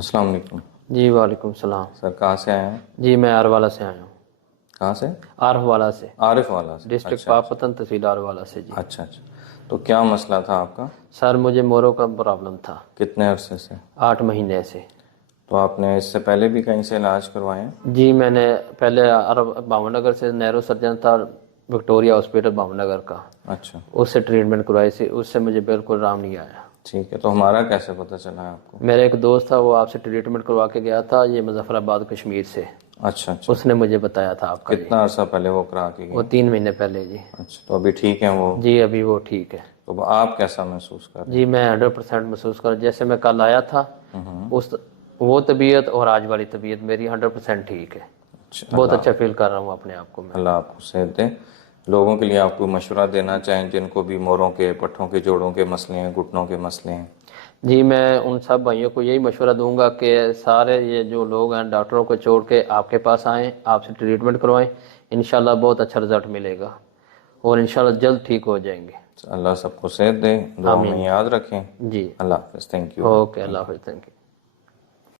السلام علیکم جی وعلیکم السلام. سر، کہاں سے آئے ہیں؟ جی میں آروالا سے آیا ہوں. کہاں سے؟ آرف والا سے، عارف والا سے. ڈسٹرکٹ اچھا پاکپتن، تحصیل آروالا سے. جی اچھا اچھا. تو کیا مسئلہ تھا آپ کا؟ سر مجھے موروں کا پرابلم تھا کتنے عرصے سے؟ 8 مہینے سے. تو آپ نے اس سے پہلے بھی کہیں سے علاج کروائے ہیں؟ جی میں نے پہلے بھاون نگر سے نیرو سرجن تھا، وکٹوریا ہاسپٹل بھاون نگر کا، اچھا اس سے ٹریٹمنٹ کروائی تھی. اس سے مجھے بالکل آرام نہیں آیا. ٹھیک ہے. تو ہمارا کیسے پتہ چلا ہے آپ کو؟ میرا ایک دوست تھا، وہ آپ سے ٹریٹمنٹ کروا کے گیا تھا، یہ مظفر آباد کشمیر سے. اچھا اچھا. اس نے مجھے بتایا تھا آپ کا. جی کتنا عرصہ پہلے وہ کرا کے وہ گئے؟ 3 مہینے پہلے. جی اچھا. تو ابھی ٹھیک ہیں وہ؟ جی ابھی وہ ٹھیک ہے. تو آپ کیسا محسوس کر رہے جی میں 100% محسوس کر، جیسے میں کل آیا تھا اس وہ طبیعت اور آج والی طبیعت میری 100% ٹھیک ہے. اچھا. بہت اچھا فیل کر رہا ہوں اپنے آپ کو میں. اللہ آپ کو صحت دے. لوگوں کے لیے آپ کو مشورہ دینا چاہیں جن کو بھی موروں کے، پٹھوں کے جوڑوں کے مسئلے ہیں، گھٹنوں کے مسئلے ہیں؟ جی میں ان سب بھائیوں کو یہی مشورہ دوں گا کہ سارے یہ جو لوگ ہیں ڈاکٹروں کو چھوڑ کے آپ کے پاس آئیں، آپ سے ٹریٹمنٹ کروائیں. انشاءاللہ بہت اچھا رزلٹ ملے گا اور انشاءاللہ جلد ٹھیک ہو جائیں گے. اللہ سب کو صحت دے. دعا میں آمین. یاد رکھیں. جی اللہ حافظ. Thank you. اوکے. اللہ حافظ. Thank you.